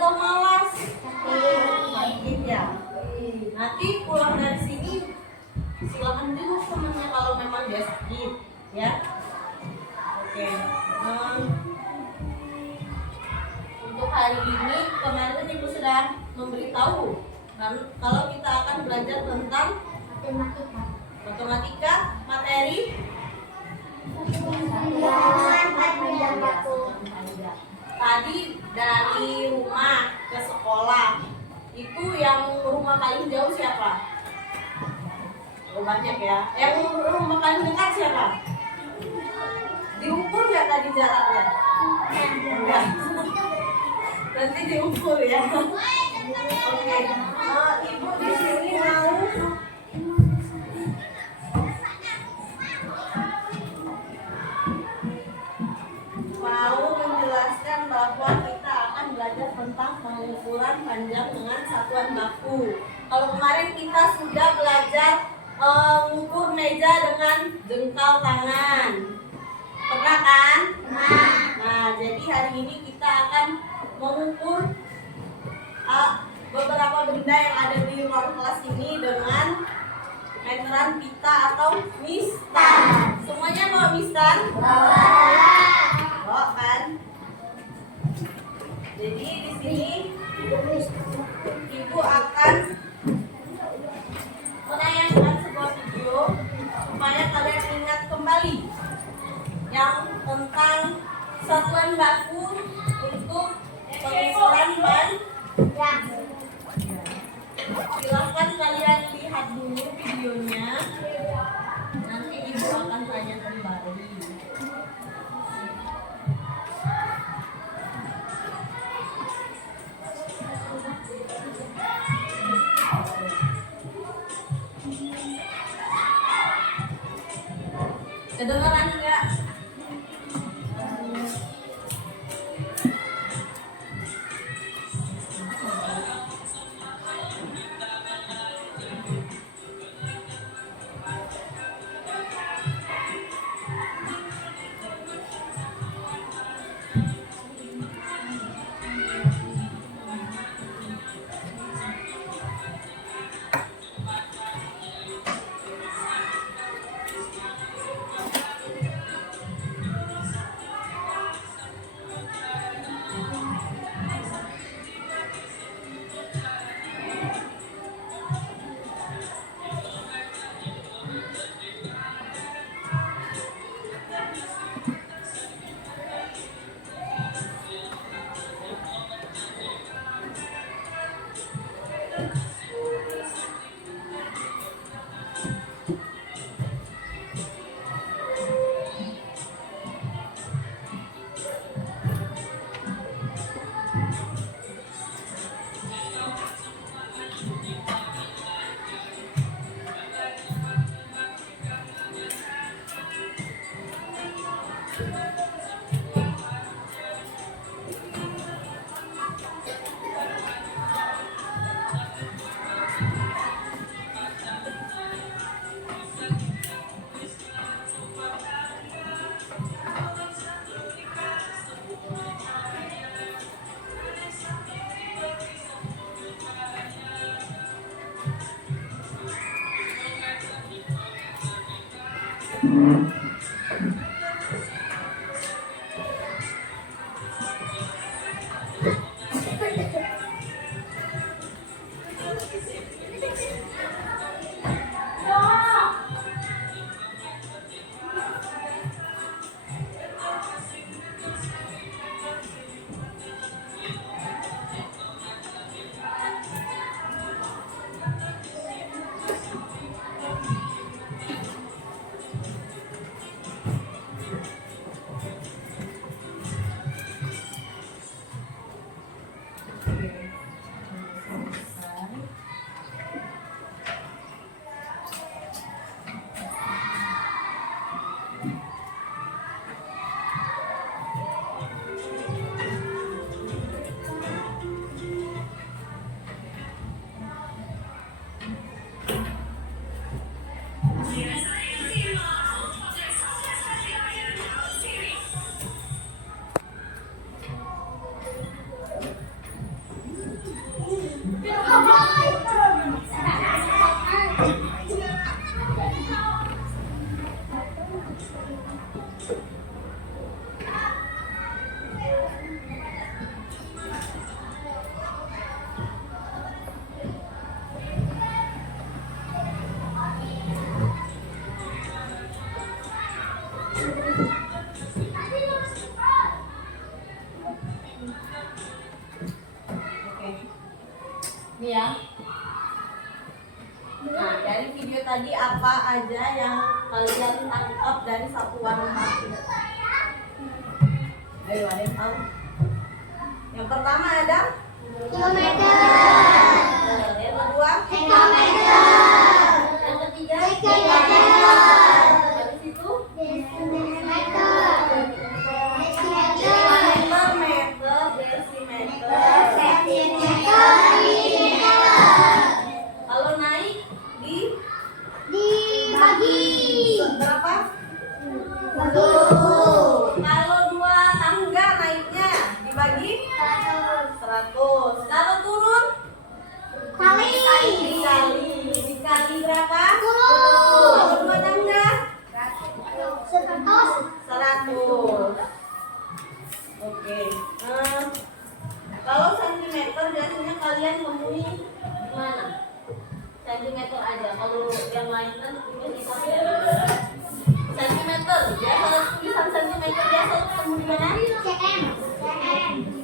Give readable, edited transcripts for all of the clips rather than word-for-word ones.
atau malas? Sakit ya. Nanti pulang dari sini silakan jenguk temannya kalau memang dia sakit, ya. Oke. Untuk hari ini kemarin kan Ibu sudah memberitahu kalau kita akan belajar tentang matematika, materi tadi dari rumah ke sekolah. Itu yang rumah paling jauh siapa? Oh, banyak ya. Yang rumah paling dekat siapa? Diukur nggak tadi jaraknya? Enggak. Nanti diukur ya. Oke. Ibu di sini mau menjelaskan bahwa kita akan belajar tentang pengukuran panjang dengan satuan baku. Kalau kemarin kita sudah belajar mengukur meja dengan jengkal tangan. Pernah kan? Nah, jadi hari ini kita akan mengukur beberapa benda yang ada di ruang kelas ini dengan meteran pita atau mistan. Semuanya bawa mistan? Bawa kan? Jadi di sini Ibu akan menayangkan sebuah video supaya kalian ingat kembali yang tentang satuan baku untuk pengukuran ban. Silahkan kalian lihat dulu videonya. Nanti Ibu akan tanya kembali. Kedengeran enggak? Nih ya. Nah, dari video tadi apa aja yang kalian tangkap dari satuan baku? Ayo, ada yang tahu? Yang pertama ada Kilometer. yang kedua Hektometer. yang ketiga Dekimeter. habis itu Desimeter. meter, desimeter. Kalau naik Dibagi. berapa? 10. Kalau dua tangga naiknya dibagi 100. Kalau turun Kali. dikali berapa? 10. Kalau dua tangga 100. 100. Oke. Kalau sentimeter biasanya kalian temui di mana? Sentimeter aja. Kalau yang lain kan tulisnya sentimeter. Ya kalau tulisan sentimeter biasa ketemu di mana? cm.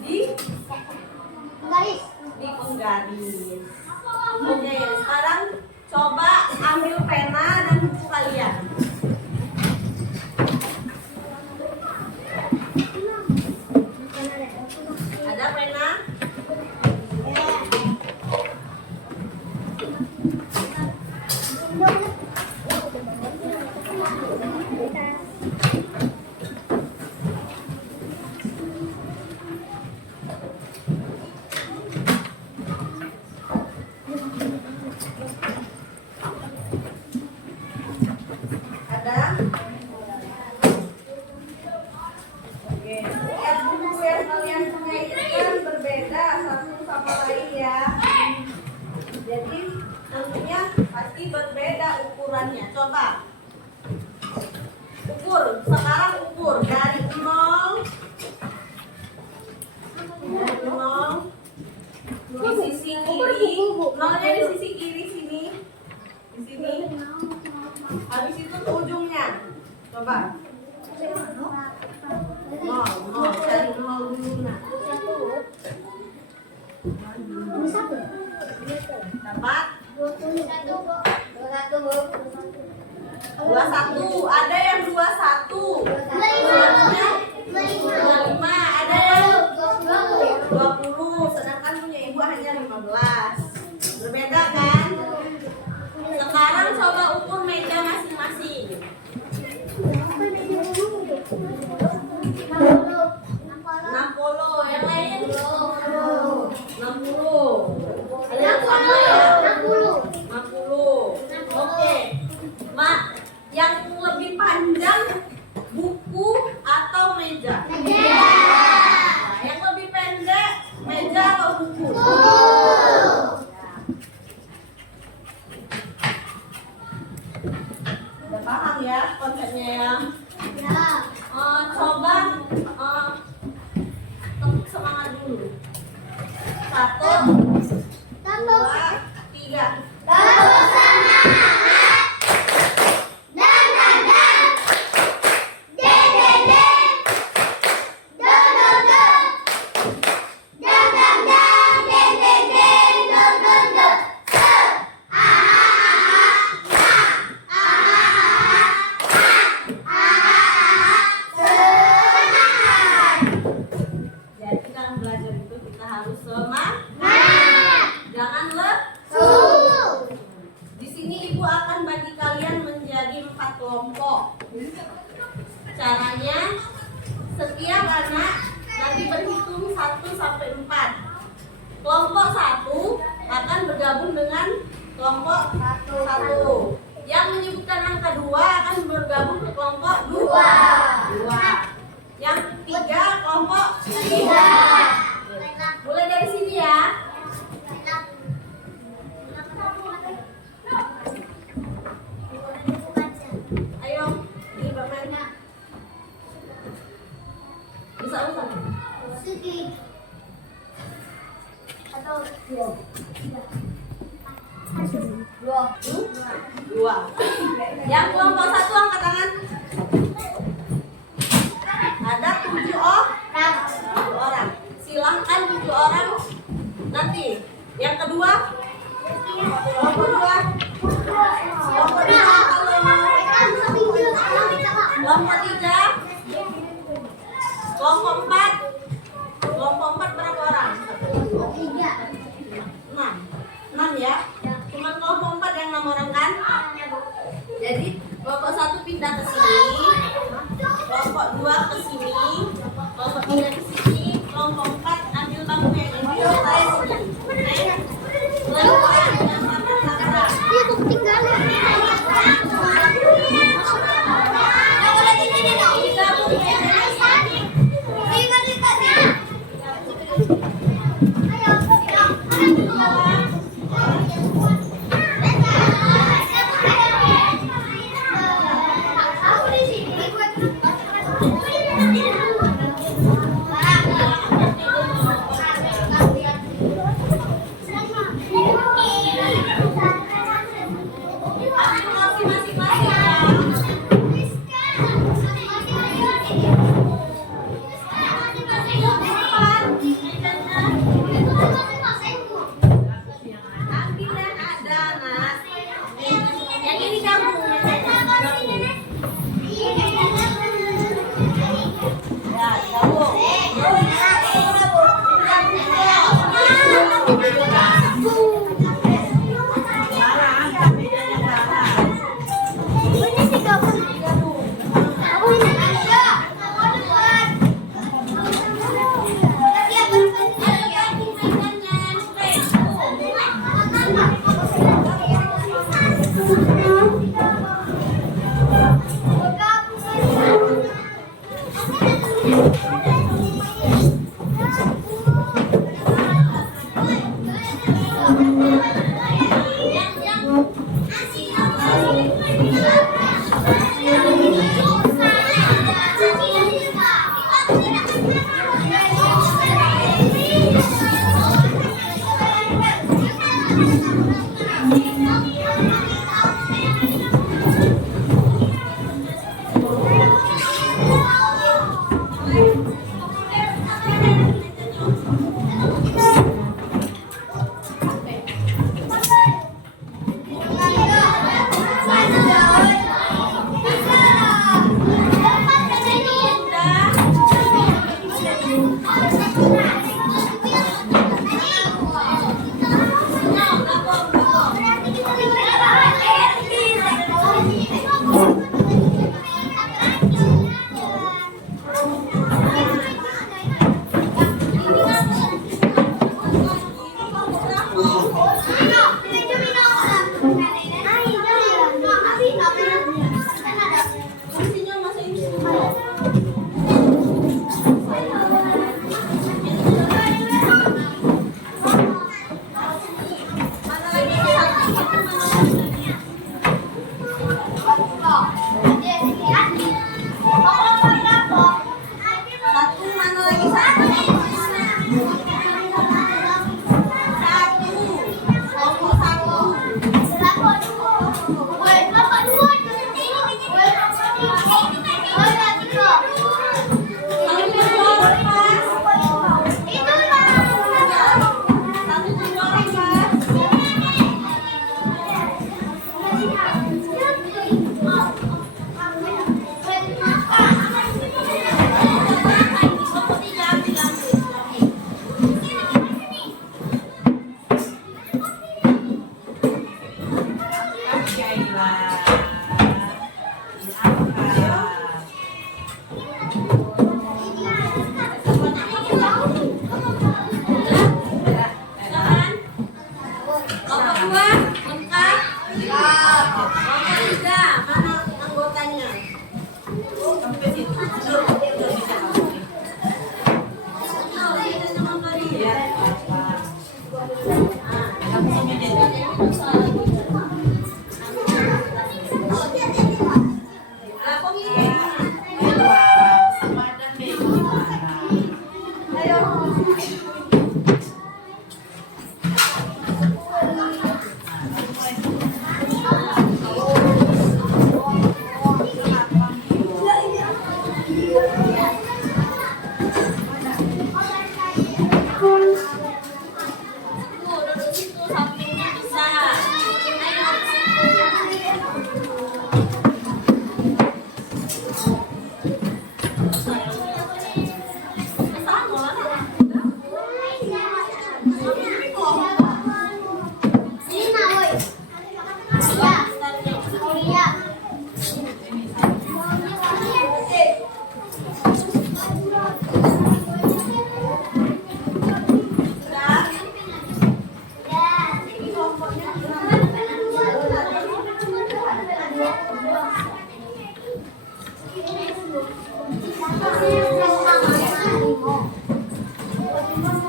Di Garis. di penggaris. Oke, sekarang coba ambil pena dan buku kalian. Ada pena? Ada? Oke, lihat buku yang kalian punya itu kan berbeda satu sama lain ya. Jadi tentunya pasti berbeda ukurannya. Coba ukur, sekarang ukur dari 0 di sisi kiri, nolnya di sisi kiri sini, di sini. Habis itu ke ujungnya. Coba. 0, cari 0 dulu nah. Dapat 21. Ada yang 21. Selanjutnya 25. Ada yang 20. Sedangkan punya ibu hanya 15. Berbeda kan? Sekarang coba ukur meja masing-masing. 60. Yang lain 60. Ada yang sama ya? 60. Oke. Mak, yang lebih panjang buku atau meja? Nah, yang lebih pendek meja atau buku? Udah paham ya konsepnya ya? Coba tepuk semangat dulu. 1, 2, 3. Jadi kan belajar itu kita harus semangat. Jangan lesu. Di sini ibu akan bagi kalian menjadi 4 kelompok. Caranya setiap anak nanti berhitung 1 sampai 4. Kelompok 1 akan bergabung dengan kelompok 1. Yang menyebutkan angka 2 akan bergabung ke kelompok 2. Yang 3 kelompok 3. Mulai dari sini ya. Ayo, ini bermain. Bisa usah. Dua. Yang kelompok 1 angkat tangan. Ada 7 orang. Silahkan 7 orang nanti Yang kedua, kelompok dua, kelompok tiga, kelompok tiga, kelompok empat, berapa orang? 6 ya. Cuma kelompok 4 yang 6 orang kan? Jadi kelompok 1 pindah ke sini, kelompok 2 ke sini, kelompok 3 ke sini, kelompok 4 ambil bangku yang ini, saya sini. Oke? Kelompok yang tabrak. Masing-masing ya.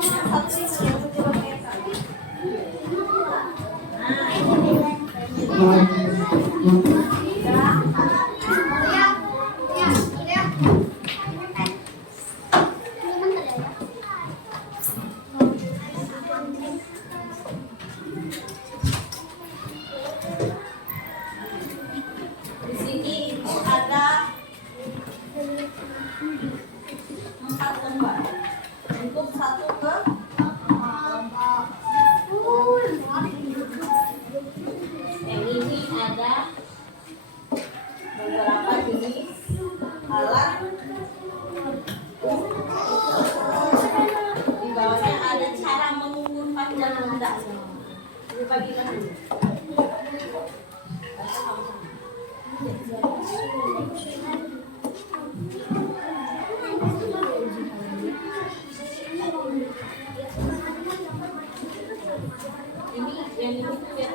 satu itu yang kecil kayak tadi. Nah, di sini itu ada 4 lembar. Untuk satu ke yang ini ada beberapa jenis alat. Di bawahnya ada cara mengukur panjang benda. Ini bagikan dulu. Ini yang ini biar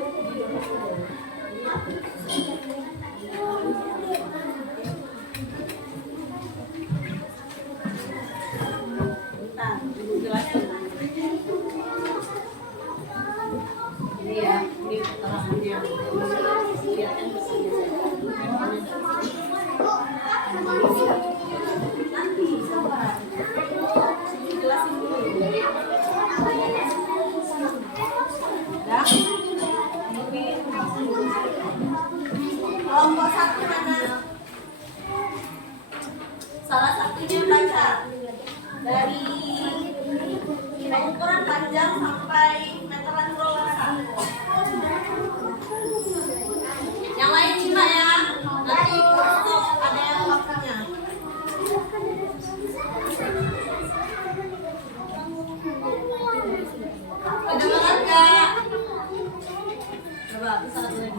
bentar, dulu jelasin. Ini ya, ini keterangannya. Lihatkan nanti sabar. Jelasin dulu. Dah. Kelompok 1 mana? Salah satunya baca dari ukuran panjang sampai meteran rola. Yang lain cuma ya. Nanti foto ada yang waktunya. Kedengaran gak? Coba bisa lagi.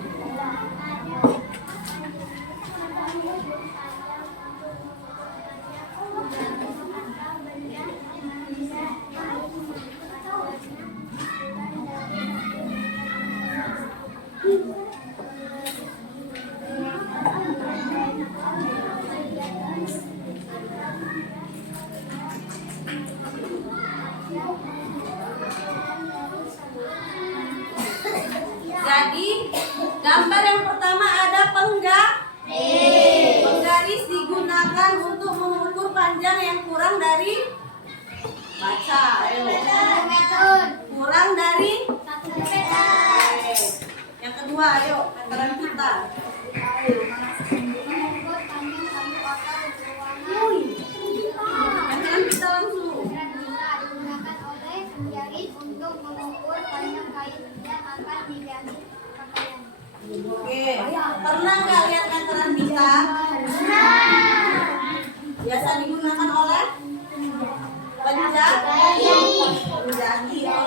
Jadi gambar yang pertama ada penggaris digunakan untuk mengukur panjang yang kurang dari baca. Ayo. Kurang dari 1 meter. Yang kedua, ayo meteran kita. Meteran kita langsung. Digunakan oleh penjahit untuk mengukur panjang kain yang akan dijahit pakaian. Oke, pernah nggak lihat meteran kita? Biasa digunakan oleh penjahit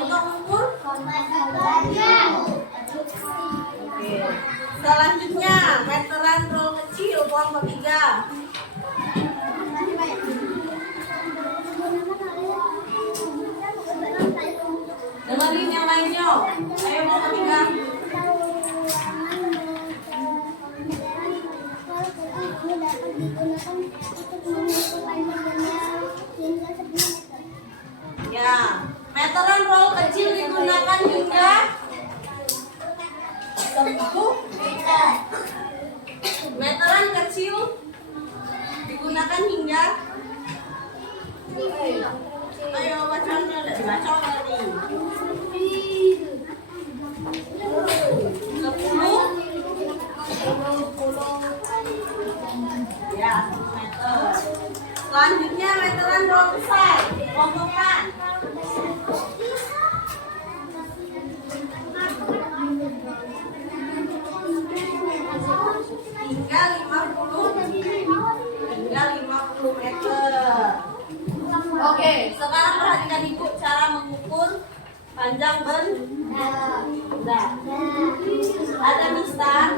untuk mengukur. Oke. Selanjutnya meteran roll kecil kelompok 3. Dengerin yang lainnya. Ayo kelompok 3. Ya, meteran roll kecil digunakan hingga 10 meter. Meteran kecil digunakan hingga ayo bacanya udah dibaca tadi. 10 ya 10 meter. Selanjutnya meteran roll besar kelompokan. Hingga 50 meter. Oke, sekarang perhatikan ibu cara mengukur panjang benda. Ada Mista?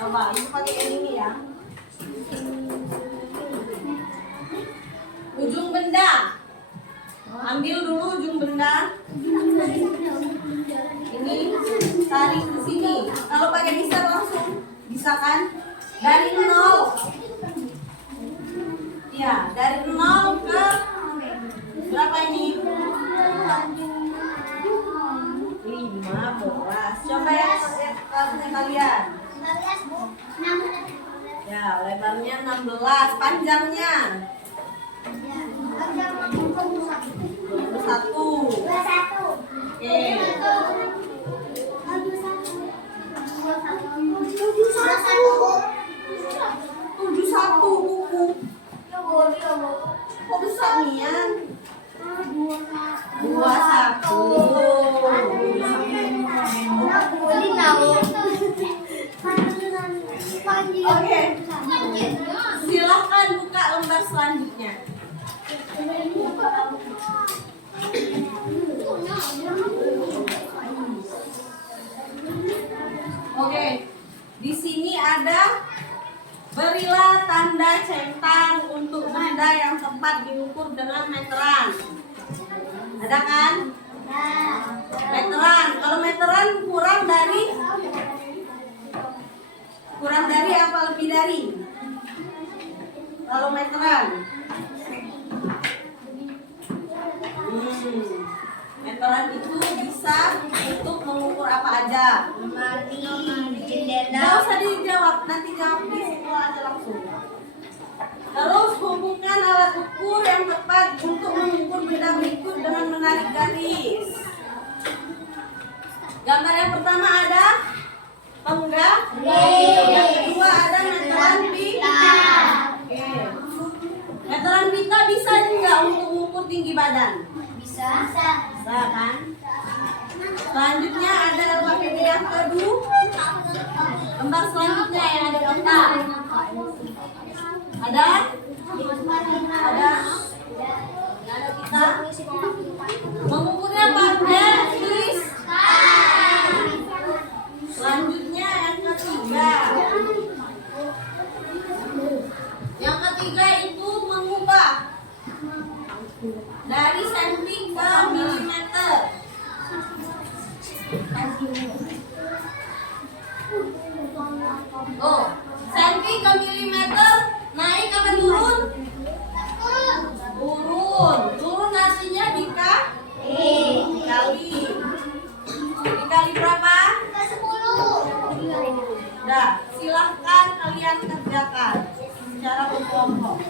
Coba ibu pakai yang ini ya. Ujung benda. Ambil dulu ujung benda. Ini tarik di sini. Kalau pakai Mista langsung bisa kan? Dari 0. Ya, dari 0 ke Berapa ini? 15. Coba yang kalian. 15, Bu. 16. Ya, lebarnya 16, panjangnya Ya. Panjang 21. 21. 21. Oke. 71 buku. Kok besar nih ya? 21. Oke. Silahkan buka lembar selanjutnya. Oke. Di sini ada berilah tanda centang untuk benda yang tepat diukur dengan meteran. Ada kan? Meteran. Kalau meteran kurang dari apa lebih dari? Kalau meteran. Meteran itu bisa untuk mengukur apa aja. Nggak usah dijawab, nanti jawab di situ aja langsung. Terus hubungkan alat ukur yang tepat untuk mengukur benda berikut dengan menarik garis. Gambar yang pertama ada penggak. Yang kedua ada meteran pita. Oke. Meteran pita bisa juga untuk mengukur tinggi badan. Bisa. Bisa kan? Selanjutnya ada pakai yang kedua. Gambar selanjutnya yang ada kotak. Ada? Ada kita. Mengukurnya pakai tulis. Selanjutnya yang ketiga. Yang ketiga itu mengubah dari senti ke milimeter. Oh, senti ke milimeter naik apa turun? Turun artinya dikali berapa? 10. Nah, silahkan kalian kerjakan secara berkelompok.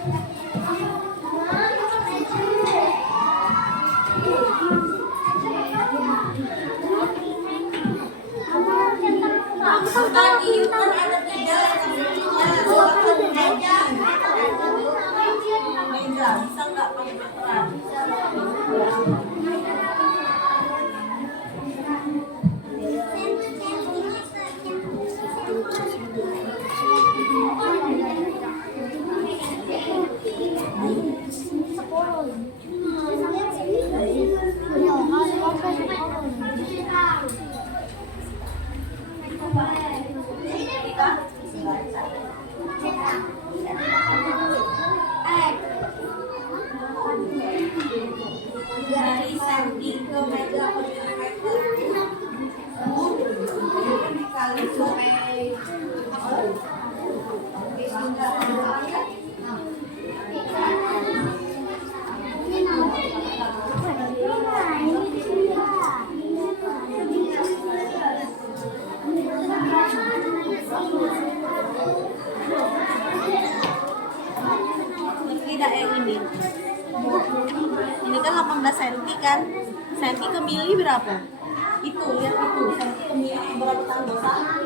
Tadi kan ada 3 meja, bisa nggak pakai meteran? Dari senti ke meter ke milimeter dikali tidak yang ini. Ini kan 18 cm kan. Senti ke mili berapa? Itu, lihat itu. Senti ke mili berapa tanggosa?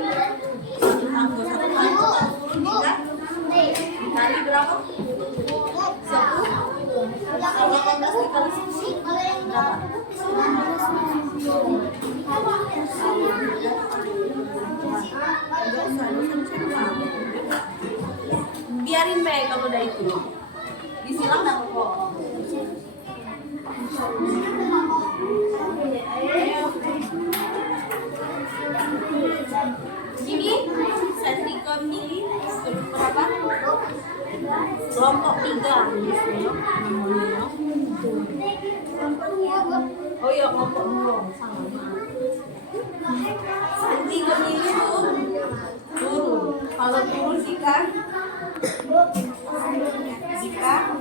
Satu tanggosa. Satu tanggosa turun dikali berapa? 10. Kalau 18 dikali 10 berapa? Biarin baik kalau udah itu. Disilang dapat kok. Ini senti ke mili berapa? Kelompok 3. Oh iya, kelompok 2 sama. Senti ke mili turun. Kalau turun jika dikali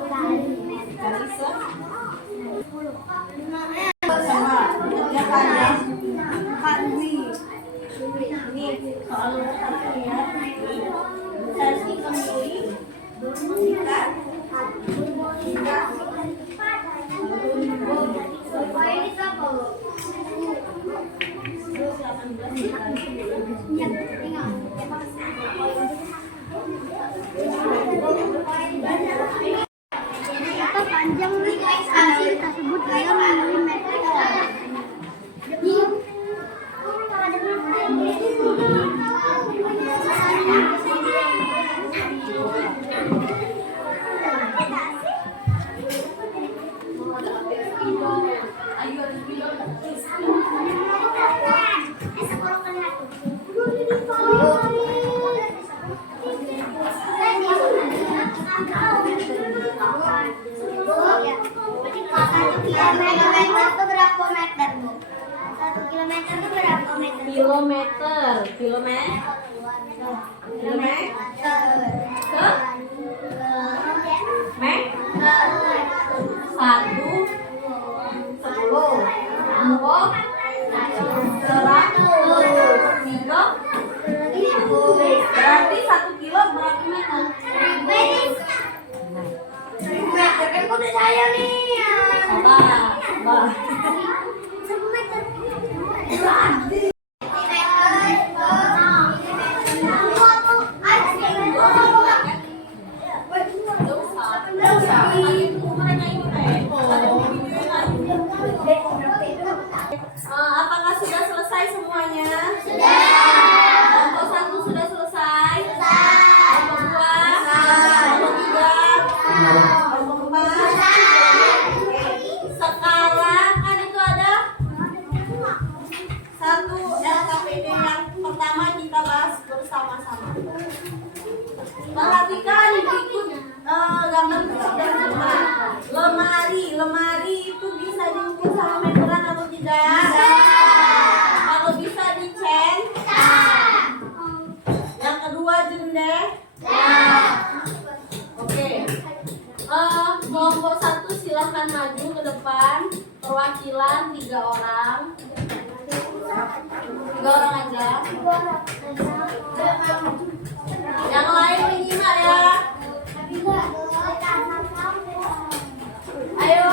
Ayo, kilometer. Satu, 10, 2, 100, 3. Berarti 1 kilo berapa meter? Sabar. Apakah sudah selesai semuanya? Sudah. Kelompok 1 sudah selesai? Kelompok 2? Kelompok 3? Kelompok 4? Sekarang kan itu ada satu LKPD yang pertama kita bahas bersama-sama. Perhatikan berikut gambar dan lemari itu bisa diukur sama meteran atau tidak? Kalau bisa dicen. Yang kedua jendela. Oke. Kelompok 1 silahkan maju ke depan. Perwakilan 3 orang. 3 orang aja. Yang lain menyimak ya. Ayo.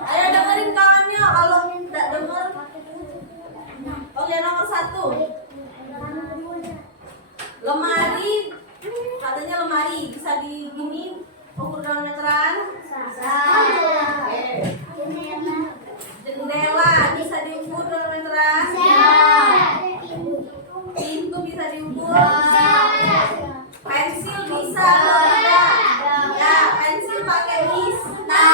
Ayo dengerin kawannya, kalau tidak dengar. Oke, nomor 1. Lemari, katanya lemari bisa digini ukur dalam meteran? Bisa. Jendela bisa diukur dalam meteran? Bisa. Pintu bisa diukur? Bisa. Pensil bisa atau tidak? Ya, pensil pakai bisa.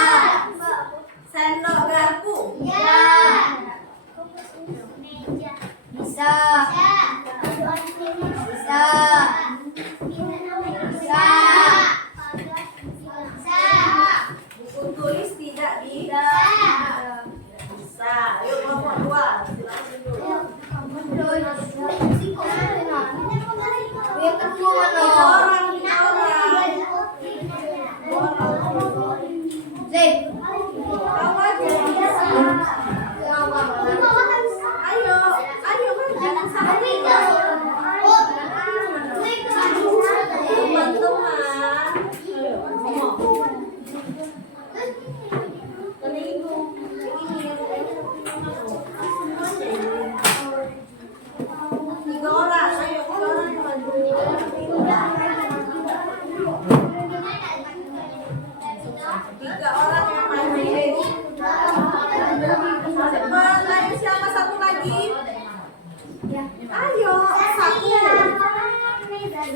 Sendok garpu? Ya. Bisa. Bisa. Buku tulis tidak bisa. Bisa. Yuk kelompok 2. Silakan dulu. Ayo, 1.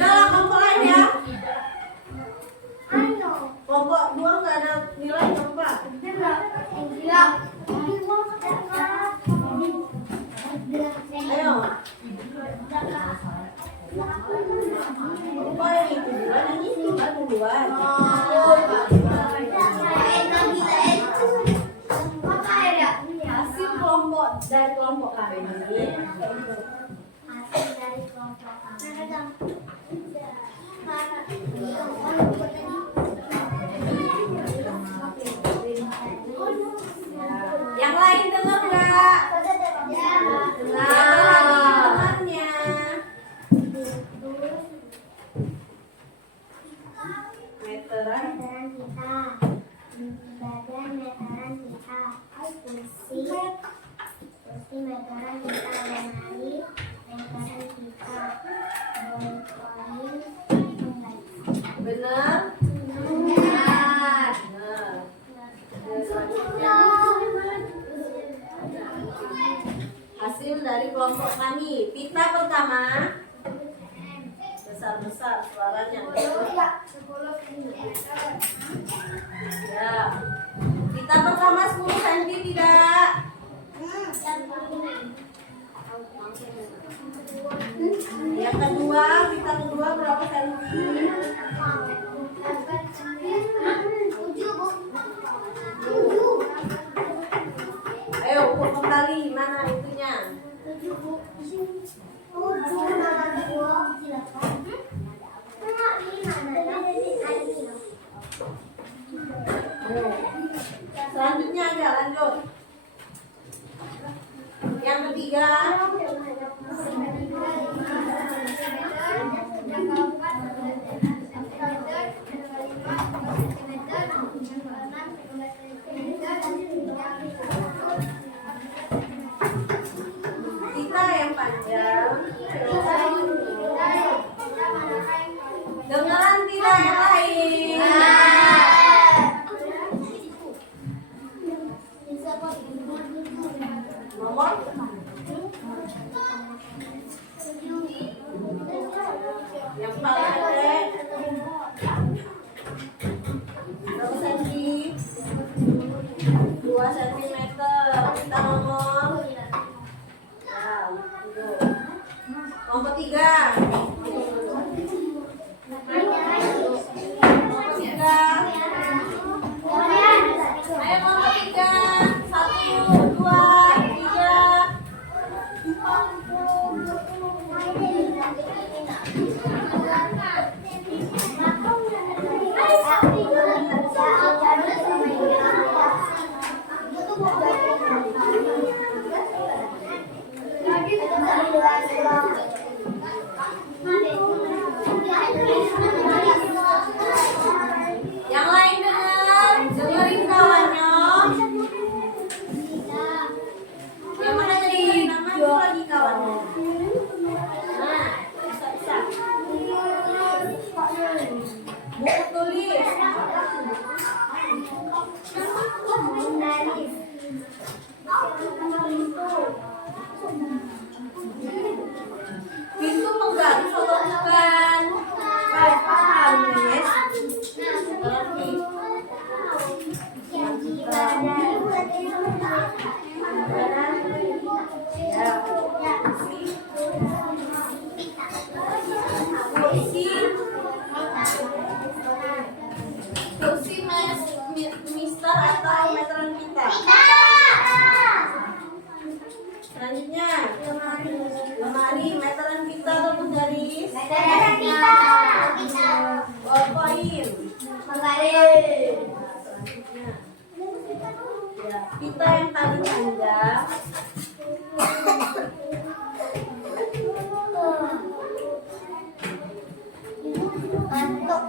Dalam kelompok lain ya. Kelompok 2 nggak ada nilai keempat. Ayo. Apa yang itu? Ini duluan. Hasil kelompok dari kelompok kami. Yang lain dengar nggak? Temannya. Meteran kelompok kami. Pita pertama. Besar-besar suaranya. Ya. Pita pertama 10 cm tidak? Yang kedua, pita kedua berapa cm? Ayo ukur kembali, mana itunya? Selanjutnya aja lanjut. Yang ketiga. Kita yang panjang. Dengaran tidak yang lain. Nomor yang paling pendek berapa senti? 2 cm. Kita ngomong. Ya, itu. Nomor 3. Nomor 3. Ayo nomor 3. 1, 2, 3. Yang lain dengerin kawannya. Yang mana tadi? Namanya lagi kawannya. Nah, bisa. Buku tulis. Pintu menggaris atau bukan? Paham, Miss? Kursi Mister atau meteran kita? Selanjutnya, lemari meteran kita atau penggaris? Meteran kita. Poin. Menggaris. Selanjutnya, ya, pita yang paling panjang. Mantuk.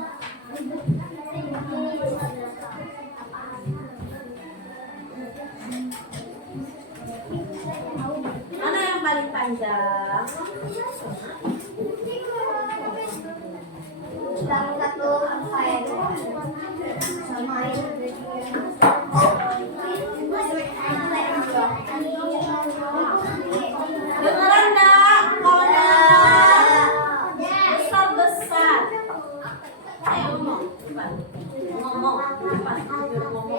Mana yang paling panjang? Yang satu kayak sama ini. Dengeran enggak? Kalau enggak, besar-besar. Ayo ngomong, cepat. Ngomong, cepat. Ngomong.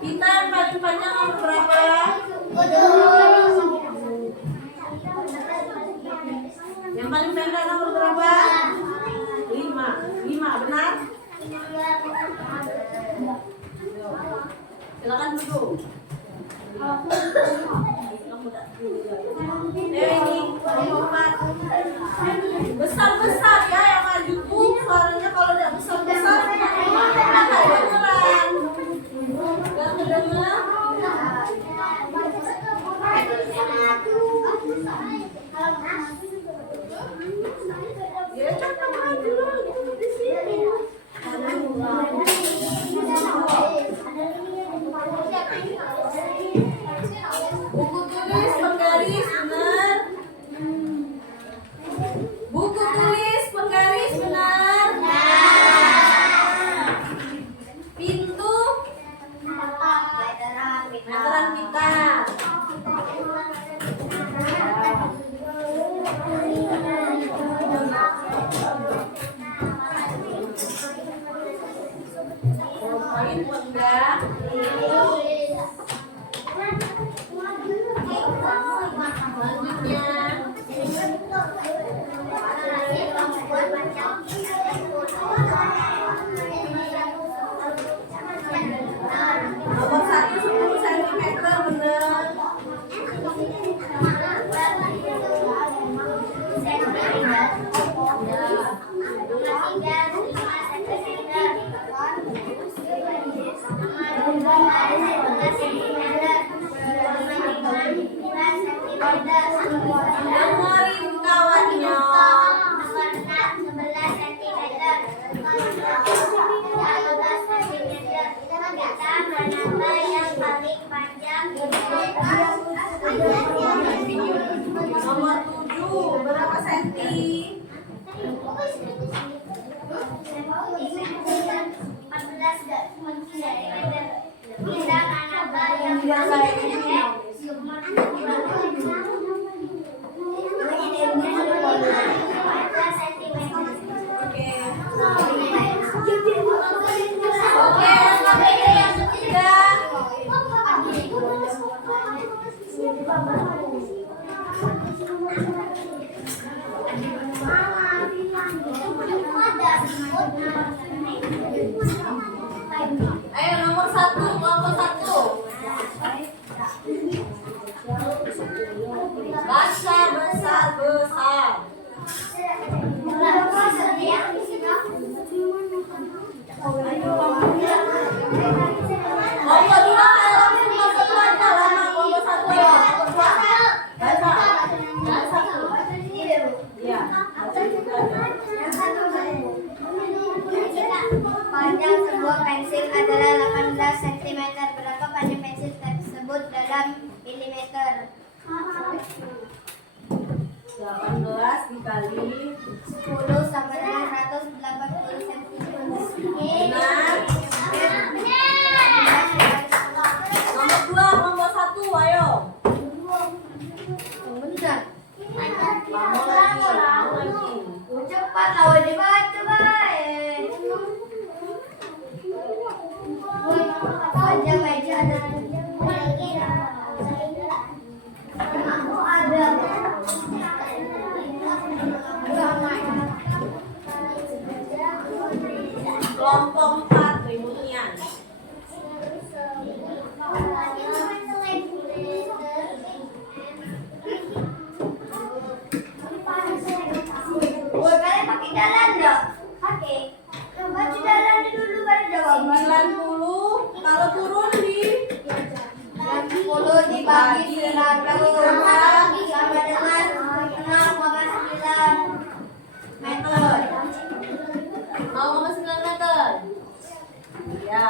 Kita yang paling panjang nomor berapa? Yang paling pendek nomor berapa? 5, benar? Silakan duduk. Ini nomor 4. Besar-besar ya yang maju tuh suaranya. Kalau tidak besar-besar nggak kedengeran. Nggak kedengeran. Ya kan maju di sini. Buku tulis penggaris benar. Buku tulis penggaris benar. Meteran kita. Poin enggak? Nomor 1 10 cm bener. Dengerin kawannya. Nomor 7 berapa senti? Oke, sampai yang ketiga. Ayo nomor 1, kelompok 1. Baca besar-besar. Kelompok 2 langsung masuk aja lama kelompok 1 ya. Baca. Iya. Panjang sebuah pensil adalah 18 cm. Berapa panjang pensil tersebut dalam milimeter? 18 dikali 10 sama dengan 180 cm. benar. Nomor 2 kelompok 1 ayo. Benar. Lama lagi. Cepat lawan dibaca baik. Panjang meja adalah Kelompok 4 reunian. buat kalian pakai jalan dong. Pakai. Baca jalan dulu baru jawab. 90 kalau turun di 10 dibagi 100 sama dengan 6,9 meter. 0,9 meter. Ya.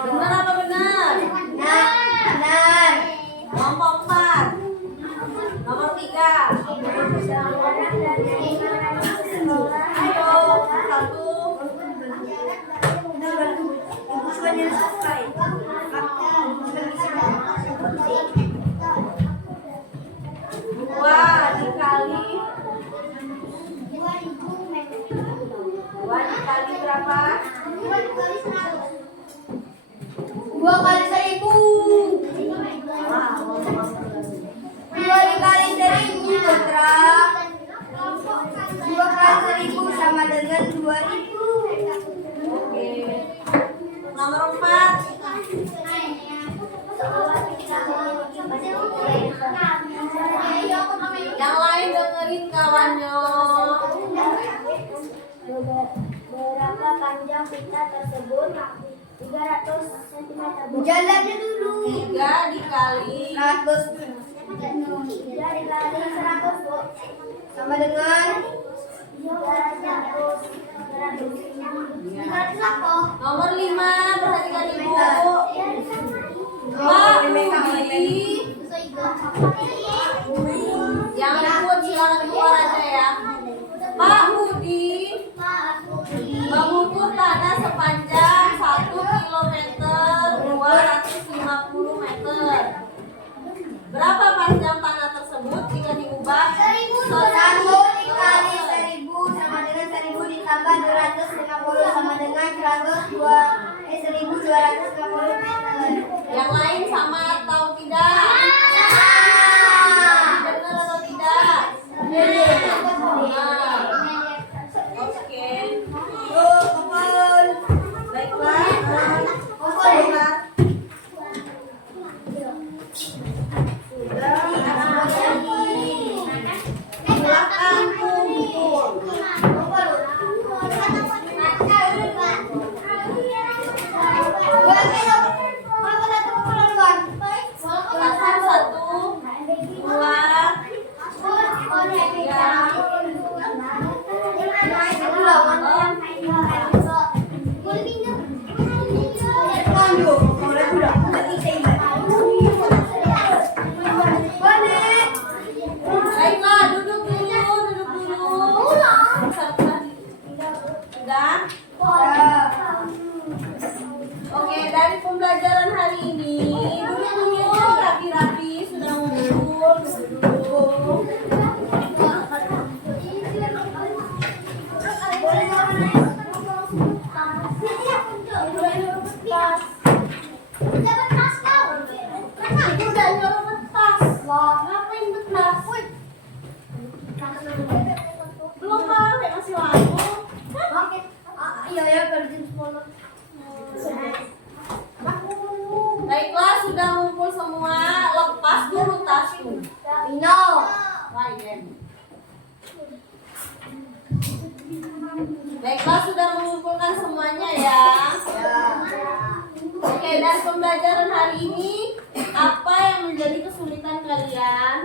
Benar apa benar? Benar. Kelompok 4. Nomor 3. Ayo, 1. Dua dikali 2 dikali berapa? 2 kali 1000. 2 dikali 1000 putra. 2 kali 1000 sama dengan 2000. Oke. Nomor 4. Yang lain dengerin kawannya. Berapa panjang pita tersebut? 300 cm. Jalannya dulu. 3 dikali 100. 3 dikali 100 Bu. Sama dengan 300. 300 apa? nomor 5. Perhatikan ibu. Pak Budi. Yang ikut silakan keluar aja ya. Pak Budi mengukur tanah sepanjang 1 km 250 meter meter. Yang lain sama atau tidak? Benar atau tidak? Oke. Baiklah. Silakan kumpul. Satu, dua, baiklah, duduk dulu. Sudah? Oke, dari pembelajaran hari ini, duduk dulu, rapi-rapi, sudah ngumpul, duduk. Udah nyuruh betas. Ngapain betas? Belum balik, masih lama. Baiklah, sudah ngumpul semua, lepas dulu tasmu. Lain. Baiklah, sudah mengumpulkan semuanya ya. Oke, dan pembelajaran hari ini, apa yang menjadi kesulitan kalian?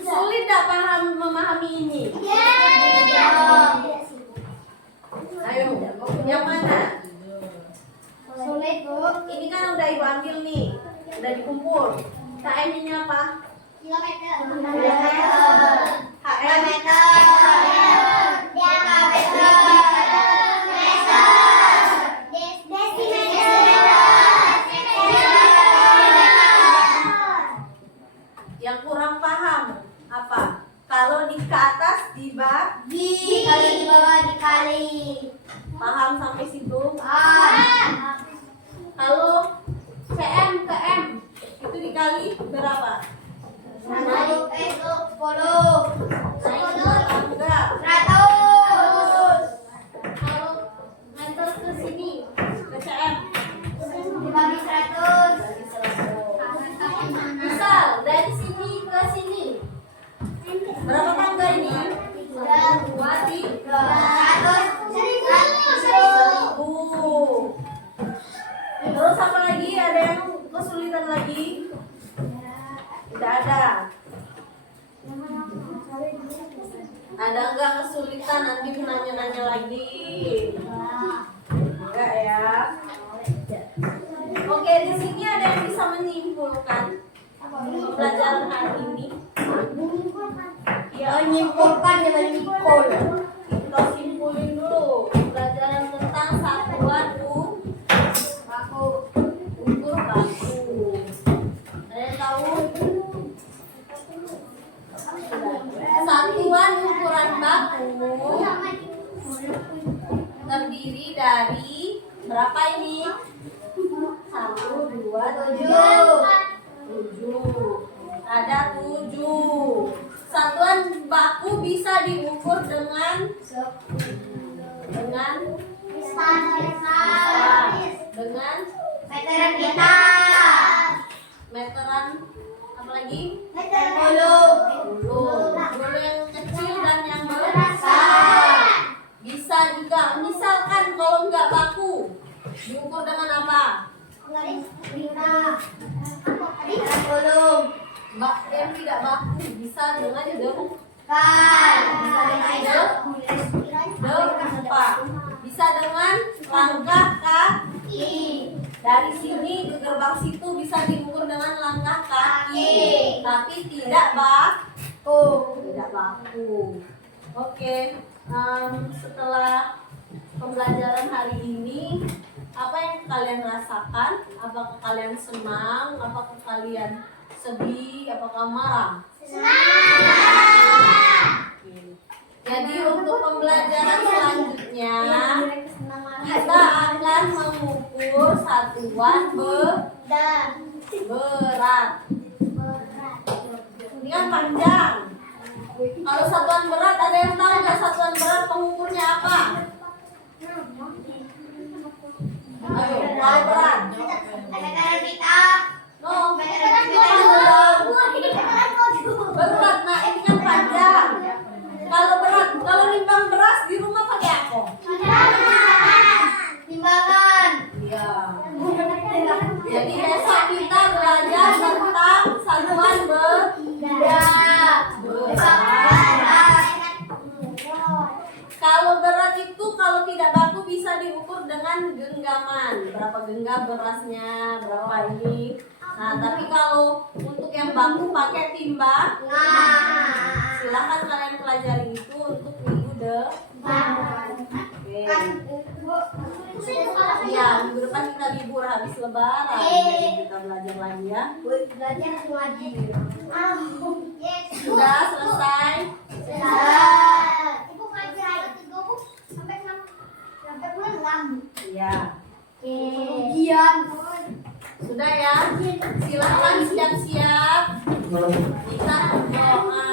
Sulit tak memahami ini? Ayo, yang mana? Sulit, Bu. Ini kan udah ibu ambil nih, udah dikumpul. KM-nya apa? Kilometer. HM? Yang kurang paham apa? Kalau di ke atas dibagi, Kalau di bawah dikali. paham sampai situ? Kalau CM ke M itu dikali berapa? Naik enggak? Kalau meter ke sini ke CM Dibagi 100. misal dari sini ke sini berapa tangga ini? 2, 3, 1000. Terus apa lagi? Ada yang kesulitan lagi? Tidak ada. Ada enggak kesulitan? Nanti nanya-nanya lagi. Enggak ya. Oke, di sini ada yang bisa menyimpulkan pelajaran hari ini? Ya, Menyimpulkan dengan Nicol. kita simpulin dulu pelajaran tentang satuan ukur baku. Ada yang tahu? Satuan ukuran baku terdiri dari berapa ini? 1, 2, 7. Ada 7. Satuan baku bisa diukur dengan Meteran kita. meteran apa lagi? Bulu yang kecil dan yang besar. Bisa juga, misalkan kalau nggak baku diukur dengan apa? Yang tidak baku bisa dengan depan, bisa dengan langkah kaki. Dari sini ke gerbang situ bisa diukur dengan langkah kaki, tapi tidak baku. Oke, setelah pembelajaran hari ini, apa yang kalian rasakan? Apakah kalian senang? Apakah kalian sedih? Apakah marah? Oke. Jadi untuk pembelajaran selanjutnya kita akan mengukur satuan berat dengan panjang. Kalau satuan berat ada yang tahu nggak satuan berat pengukurnya apa? Ayo, kalau berat. No, berat. Nah, ini kan panjang. Kalau berat, kalau nimbang beras di rumah pakai apa? Timbangan. Iya. Jadi besok kita belajar tentang satuan berat. Kalau berat itu kalau tidak baku bisa diukur dengan genggaman. Berapa genggam berasnya, berapa ini. Nah, tapi kalau untuk yang baku pakai timbang. Silahkan kalian pelajari itu untuk minggu depan. Oke. Ya, minggu depan kita libur habis lebaran. Jadi kita belajar lagi ya. Belajar lagi. Sudah selesai? Ibu ngajar sampai bulan 6. Iya. Ujian. Sudah ya? Silahkan siap-siap. Kita berdoa.